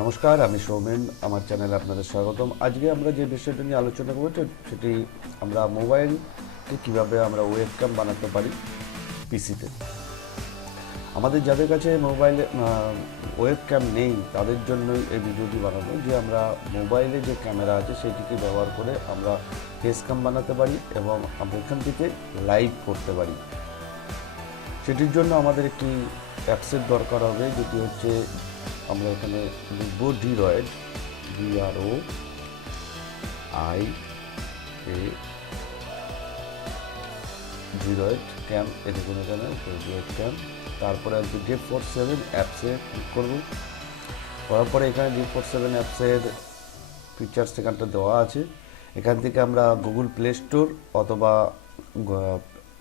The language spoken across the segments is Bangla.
নমস্কার, আমি সৌমেন। আমার চ্যানেলে আপনাদের স্বাগতম। আজকে আমরা যে বিষয়টা নিয়ে আলোচনা করব সেটি আমরা মোবাইলকে কীভাবে আমরা ওয়েবক্যাম বানাতে পারি পিসিতে। আমাদের যাদের কাছে মোবাইলে ওয়েবক্যাম নেই তাদের জন্যই এই ভিডিওটি বানানো, যে আমরা মোবাইলে যে ক্যামেরা আছে সেইটিকে ব্যবহার করে আমরা ফেস ক্যাম বানাতে পারি এবং আমরা এখান থেকে লাইভ করতে পারি। সেটির জন্য আমাদের একটি অ্যাপসের দরকার হবে, যেটি হচ্ছে আমরা এখানে লিখব ডিরয়েড, DROI ডিরয়েড ক্যাম। দেখুন এখানে ডিরয়েড ক্যাম। তারপরে আর কি D47 অ্যাপসে ক্লিক করব। করার পরে এখানে D47 অ্যাপসের ফিচার্স এখানটা দেওয়া আছে। এখান থেকে আমরা গুগল প্লে স্টোর অথবা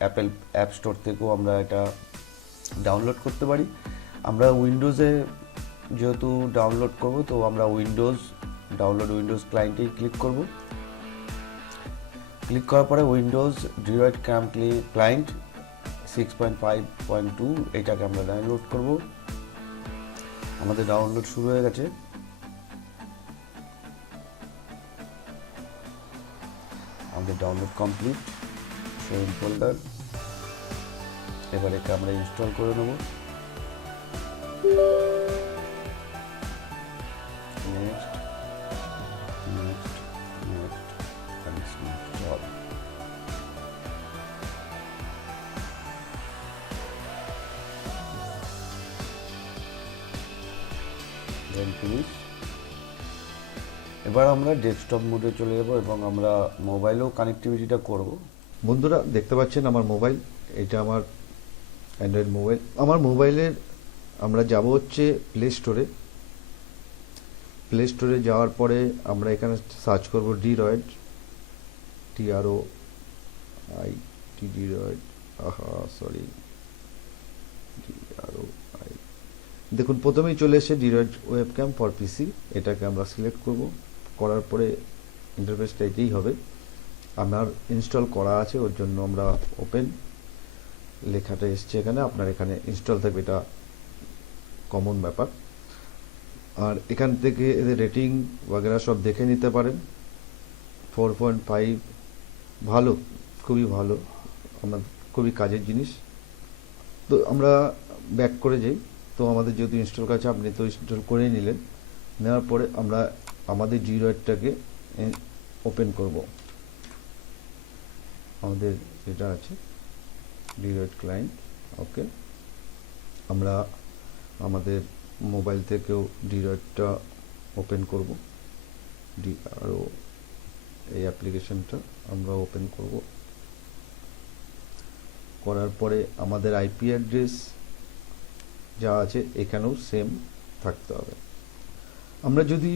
অ্যাপেল অ্যাপ স্টোর থেকেও আমরা এটা ডাউনলোড করতে পারি। আমরা উইন্ডোজে যেহেতু ডাউনলোড করব, তো আমরা উইন্ডোজ ক্লায়েন্টেই ক্লিক করব। ক্লিক করার পরে উইন্ডোজ ডিরয়েড ক্যাম ক্লায়েন্ট 6.5.2 এটাকে আমরা ডাউনলোড করব। আমাদের ডাউনলোড শুরু হয়ে গেছে। আমাদের download complete, show in folder. এবার একে আমরা ইনস্টল করে নেব। Next next next install. Then finish. এবার আমরা ডেস্কটপ মোডে চলে যাব এবং আমরা মোবাইলেও কানেক্টিভিটিটা করব। বন্ধুরা দেখতে পাচ্ছেন আমার মোবাইল, এটা আমার অ্যান্ড্রয়েড মোবাইল। আমার মোবাইলের আমরা যাব হচ্ছে প্লে স্টোরে যাওয়ার পরে আমরা এখানে সার্চ করব ডিরয়েড, TROI ডিরয়েড, DROI। দেখুন প্রথমেই চলে এসে ডিরয়েড ওয়েবক্যাম ফর পিসি, এটাকে আমরা সিলেক্ট করব। করার পরে ইন্টারফেসটা এটাই হবে। আমার ইনস্টল করা আছে, ওর জন্য আমরা ওপেন লেখাটা এসছে এখানে, আপনার এখানে ইনস্টল থাকবে, এটা কমন ব্যাপার। আর এখান থেকে এদের রেটিং वगैरह সব দেখে নিতে পারেন। 4.5 ভালো, খুবই ভালো, আমার খুবই কাজের জিনিস। তো আমরা ব্যাক করে যাই। তো আমাদের যেহেতু ইনস্টল কাছে, আপনি তো ইনস্টল করে নিলেন। নেওয়ার পরে আমরা আমাদের ডিরয়েডটাকে ওপেন করব। আমাদের যেটা আছে ডিরয়েড ক্লায়েন্ট, ওকে। আমরা আমাদের মোবাইল থেকেও ডিরয়েডটা ওপেন করব। DRO এই অ্যাপ্লিকেশনটা আমরা ওপেন করব। করার পরে আমাদের আইপি অ্যাড্রেস যা আছে এখানেও সেম থাকতে হবে। আমরা যদি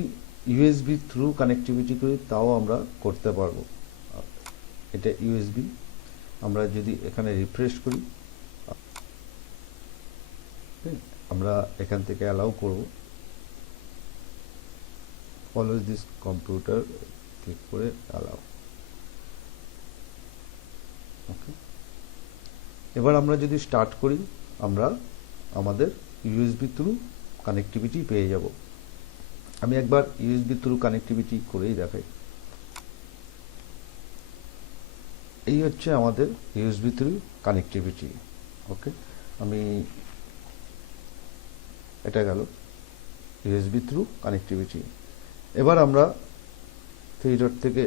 ইউএসবি থ্রু কানেক্টিভিটি করি তাও আমরা করতে পারবো। এটা ইউএসবি। আমরা যদি এখানে রিফ্রেশ করি, আমরা এখান থেকে অ্যালাউ করব। অলওয়েজ দিস কম্পিউটার ক্লিক করে অ্যালাউ, ওকে। এবার আমরা যদি স্টার্ট করি, আমরা আমাদের ইউএসবি থ্রু কানেক্টিভিটি পেয়ে যাব। আমি একবার ইউএসবি থ্রু কানেক্টিভিটি করেই দেখাই। এই হচ্ছে আমাদের ইউএসবি থ্রু কানেক্টিভিটি, ওকে। আমি এটা গেল ইউএসবি থ্রু কানেক্টিভিটি। এবার আমরা 3 ডট থেকে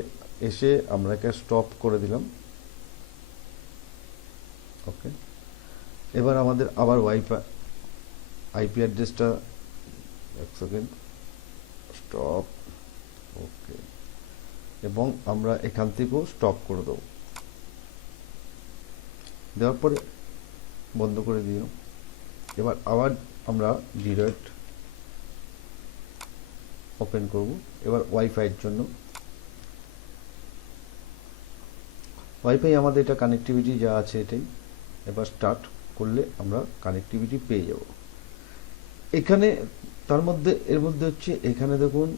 এসে আমরা একে স্টপ করে দিলাম, ওকে। এবার আমাদের আবার ওয়াইফাই আইপি অ্যাড্রেসটা, এক সেকেন্ড, স্টপ, ওকে। এবং আমরা এখান থেকেও স্টপ করে দেবো। দেওয়ার পরে বন্ধ করে দিও। এবার আবার আমরা ডিরয়েড ওপেন করব। এবার ওয়াইফাইয়ের জন্য ওয়াইফাই আমাদের এটা কানেক্টিভিটি যা আছে এটাই। এবার স্টার্ট করলে আমরা কানেক্টিভিটি পেয়ে যাব। এখানে এর মধ্যে হচ্ছে এখানে দেখুন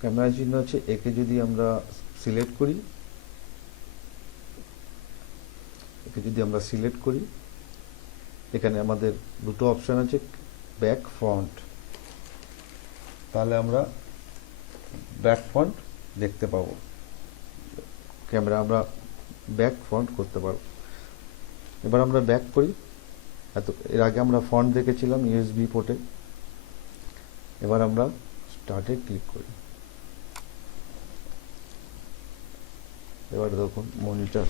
ক্যামেরা চিহ্ন আছে, একে যদি আমরা সিলেক্ট করি, এখানে আমাদের দুটো অপশন আছে, ব্যাক, ফ্রন্ট। তাহলে আমরা ব্যাক ফ্রন্ট দেখতে পাবো। ক্যামেরা আমরা ব্যাক ফ্রন্ট করতে পারবো। এবার আমরা ব্যাক করি। এর আগে আমরা ফ্রন্ট দেখেছিলাম ইউএসবি পোর্টে। এবার আমরা স্টার্টে ক্লিক করি। এবার দেখুন মনিটর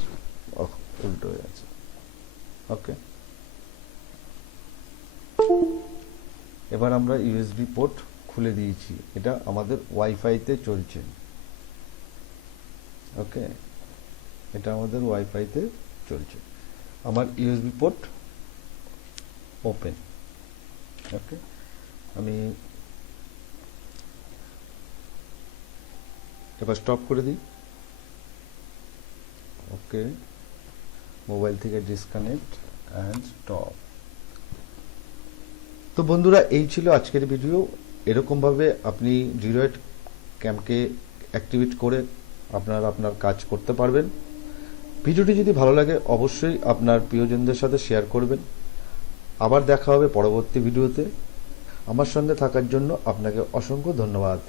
উল্টো হয়ে আছে। ওকে, এবার আমরা ইউএসবি পোর্ট খুলে দিয়েছি, এটা আমাদের ওয়াইফাইতে চলছে। ওকে, এটা আমাদের ওয়াইফাইতে চলছে। আমার ইউএসবি পোর্ট ওপেন। ওকে, আমি এবার স্টপ করে দিই। ওকে, মোবাইল থেকে ডিসকানেক্ট অ্যান্ড স্টপ। তো বন্ধুরা, এই ছিল আজকের ভিডিও। এরকমভাবে আপনি জিরোয়েট ক্যামকে অ্যাক্টিভেট করে আপনার কাজ করতে পারবেন। ভিডিওটি যদি ভালো লাগে অবশ্যই আপনার প্রিয়জনদের সাথে শেয়ার করবেন। আবার দেখা হবে পরবর্তী ভিডিওতে। আমার সঙ্গে থাকার জন্য আপনাকে অসংখ্য ধন্যবাদ।